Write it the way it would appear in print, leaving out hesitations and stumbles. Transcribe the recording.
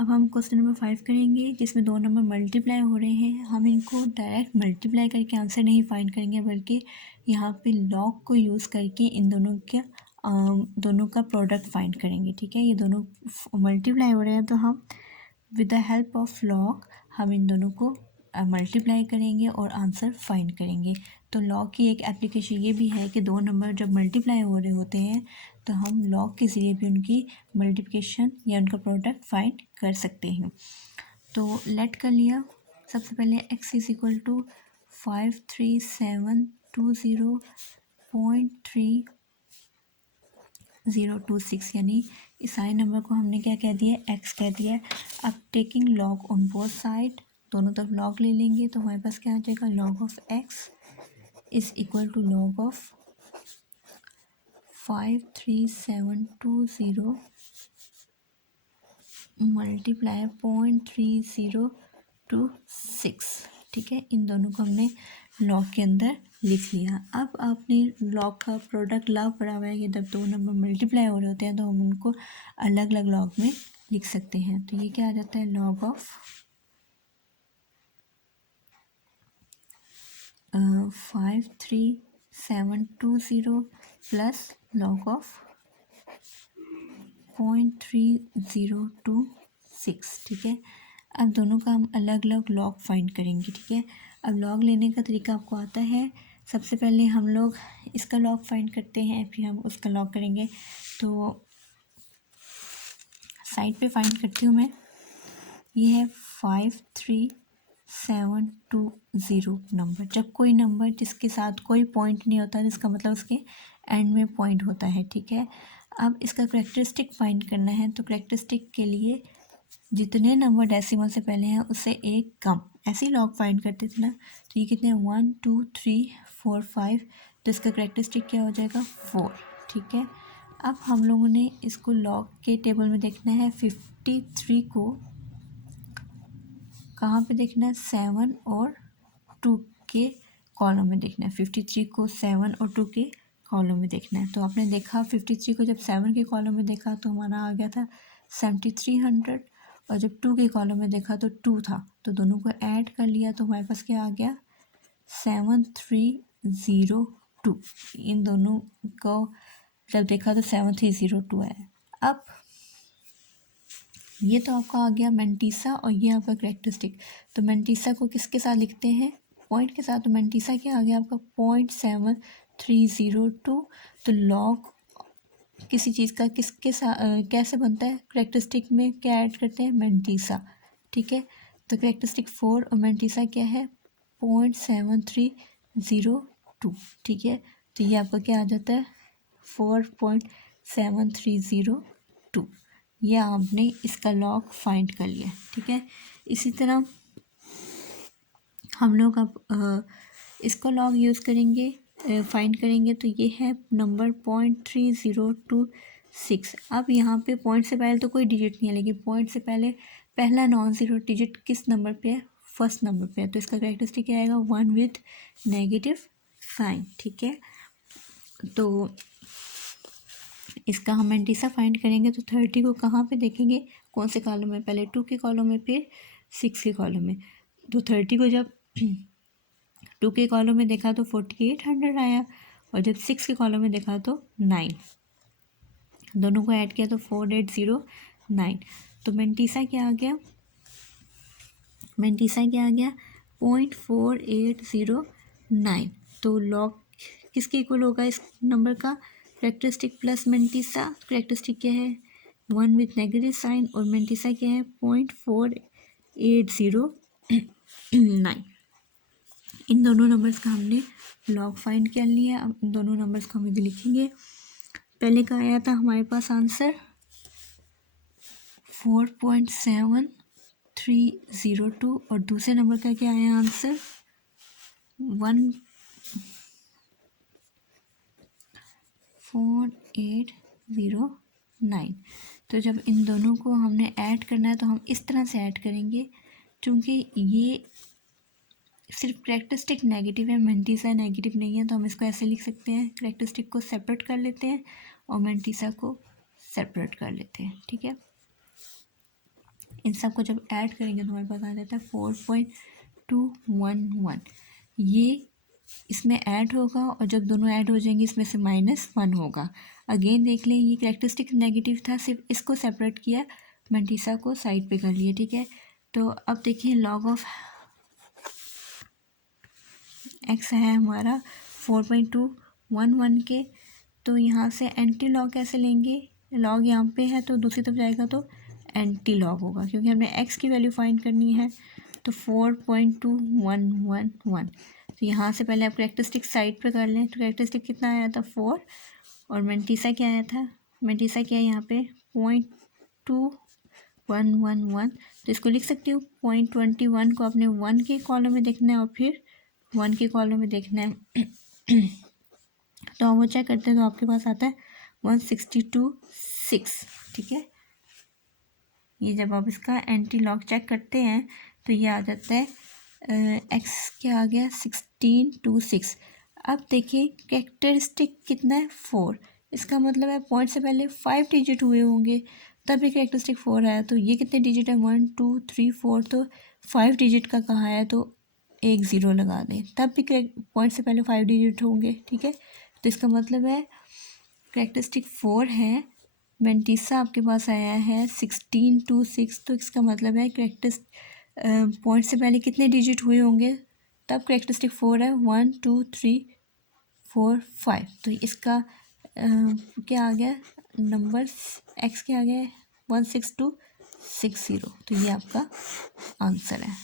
अब हम question number 5 करेंगे जिसमें दो नंबर मल्टीप्लाई हो रहे हैं। हम इनको डायरेक्ट मल्टीप्लाई करके आंसर नहीं फाइंड करेंगे, बल्कि यहाँ पे लॉग को यूज़ करके इन दोनों का प्रोडक्ट फाइंड करेंगे। ठीक है, ये दोनों मल्टीप्लाई हो रहे हैं तो हम with the help of log हम इन दोनों को मल्टीप्लाई करेंगे और आंसर फाइंड करेंगे। तो लॉग की एक एप्लीकेशन ये भी है कि दो नंबर जब मल्टीप्लाई हो रहे होते हैं तो हम लॉग के ज़रिए भी उनकी मल्टीप्लिकेशन या उनका प्रोडक्ट फाइंड कर सकते हैं। तो लेट कर लिया। सबसे पहले x इज इक्वल टू 53720.3026, यानी इस आई नंबर को हमने क्या कह दिया, x कह दिया। अब taking log on both side, दोनों तरफ लॉग ले लेंगे तो हमारे पास क्या आ जाएगा, log of x is equal to log of 53720 multiply 0.3026। ठीक है, इन दोनों को हमने लॉग के अंदर लिख लिया। अब आपने लॉग का प्रोडक्ट लॉग पढ़ा हुआ है कि जब दो नंबर मल्टीप्लाई हो रहे होते हैं तो हम उनको अलग अलग लॉग में लिख सकते हैं। तो ये क्या आ जाता है, log of 53720 plus log of 0.3026। ठीक है, अब दोनों का हम अलग अलग लॉग फाइंड करेंगे। ठीक है, अब लॉग लेने का तरीका आपको आता है। सबसे पहले हम लोग इसका लॉग फाइंड करते हैं, फिर हम उसका लॉग करेंगे। तो साइड पे फाइंड करती हूँ मैं। ये है 53720 नंबर। जब कोई नंबर जिसके साथ कोई पॉइंट नहीं होता, जिसका मतलब उसके एंड में पॉइंट होता है। ठीक है, अब इसका करेक्टरिस्टिक फाइंड करना है। तो करेक्टरिस्टिक के लिए जितने नंबर डेसिमल से पहले हैं उससे एक कम, ऐसे ही लॉग फाइंड करते थे ना। तो ये कितने, 1 2 3 4 5, तो इसका करेक्टरिस्टिक क्या हो जाएगा, 4। ठीक है, अब हम लोगों ने इसको लॉग के टेबल में देखना है। 53 को कहाँ पे देखना है, 7 और 2 के कॉलम में देखना है। 53 को 7 और 2 के कॉलम में देखना है। तो आपने देखा 53 को जब 7 के कॉलम में देखा तो हमारा आ गया था 7300, और जब 2 के कॉलम में देखा तो 2 था। तो दोनों को ऐड कर लिया तो हमारे पास क्या आ गया, 7302। इन दोनों को जब देखा तो 7302 है। अब ये तो आपका आ गया मेंटीसा और ये आपका करेक्टरिस्टिक। तो मेंटीसा को किसके साथ लिखते हैं, पॉइंट के साथ। तो मेंटीसा क्या आ गया आपका 0.7302। तो लॉग किसी चीज़ का किसके साथ कैसे बनता है, करेक्टरिस्टिक में क्या ऐड करते हैं, मेंटीसा। ठीक है, तो करेक्टरिस्टिक 4 और मेंटीसा क्या है, 0.7302। ठीक है, तो ये आपका क्या आ जाता है, 4.7302। ये आपने इसका लॉग फाइंड कर लिया। ठीक है, इसी तरह हम लोग अब इसका लॉग यूज़ करेंगे, फाइंड करेंगे। तो ये है नंबर 0.3026। अब यहाँ पे पॉइंट से पहले तो कोई डिजिट नहीं है, लेकिन पॉइंट से पहले पहला नॉन ज़ीरो डिजिट किस नंबर पे है, फर्स्ट नंबर पे है। तो इसका करेक्टरिस्टिक क्या आएगा, 1 विथ नेगेटिव साइन। ठीक है, तो इसका हम मेंटीसा फाइंड करेंगे। तो 30 को कहाँ पे देखेंगे, कौन से कॉलम में, पहले 2 के कॉलम में फिर 6 के कॉलम में। तो 30 को जब 2 के कॉलम में देखा तो 4800 आया, और जब 6 के कॉलम में देखा तो 9। दोनों को ऐड किया तो 4809। तो मेंटीसा क्या आ गया, मेंटीसा क्या आ गया, 0.4809। तो लॉग किसके इक्वल होगा इस नंबर का, करेक्टरिस्टिक प्लस मेंटीसा। करेक्टरिस्टिक क्या है, 1 विथ नेगेटिव साइन, और मेंटीसा क्या है, 0.4809। इन दोनों नंबर्स का हमने लॉग फाइंड कर लिया। अब इन दोनों नंबर्स को हम इधर लिखेंगे। पहले का आया था हमारे पास आंसर 4.7302, और दूसरे नंबर का क्या आया आंसर 14809। तो जब इन दोनों को हमने ऐड करना है तो हम इस तरह से ऐड करेंगे, क्योंकि ये सिर्फ करेक्टरिस्टिक नेगेटिव है, मेंटीसा नेगेटिव नहीं है। तो हम इसको ऐसे लिख सकते हैं, करेक्टरिस्टिक को सेपरेट कर लेते हैं और मेंटीसा को सेपरेट कर लेते हैं। ठीक है, इन सब को जब ऐड करेंगे तो हमारे पास आ जाता है 4.211। ये इसमें ऐड होगा और जब दोनों ऐड हो जाएंगे इसमें से -1 होगा। अगेन देख लें, ये कैरेक्टरिस्टिक नेगेटिव था, सिर्फ इसको सेपरेट किया, मंटीसा को साइड पे कर लिया, ठीक है। तो अब देखिए लॉग ऑफ एक्स है हमारा 4.211 के, तो यहाँ से एंटी लॉग कैसे लेंगे, लॉग यहाँ पे है तो दूसरी तरफ जाएगा तो एंटी लॉग होगा, क्योंकि हमें एक्स की वैल्यू फाइंड करनी है। तो 4.2111, तो यहाँ से पहले आप कैरेक्टरिस्टिक साइड पे कर लें। तो कैरेक्टरिस्टिक कितना आया था 4, और मेंटीसा क्या आया था, मेंटीसा क्या है यहाँ पे 0.2111। तो इसको लिख सकती हूँ 0.21 को अपने 1 के कॉलम में देखना है और फिर 1 के कॉलम में देखना है। तो हम वो चेक करते हैं तो आपके पास आता है 162.6, ठीक है। ये जब आप इसका एंटी लॉग चेक करते हैं तो ये आ जाता है एक्स क्या आ गया 16.26। अब देखिए कैरेक्टरिस्टिक कितना है 4, इसका मतलब है पॉइंट से पहले 5 डिजिट हुए होंगे तब भी कैरेक्टरिस्टिक 4 आया। तो ये कितने डिजिट है 1 2 3 4, तो 5 डिजिट का कहा है तो एक ज़ीरो लगा दें, तब भी पॉइंट से पहले 5 डिजिट होंगे, ठीक है। तो इसका मतलब है कैरेक्टरिस्टिक 4 है, मेंटीसा आपके पास आया है 16.26, तो इसका मतलब है पॉइंट से पहले कितने डिजिट हुए होंगे तब कैरेक्टरिस्टिक 4 है, 1 2 3 4 5। तो इसका क्या आ गया नंबर एक्स क्या आ गया 16260। तो ये आपका आंसर है।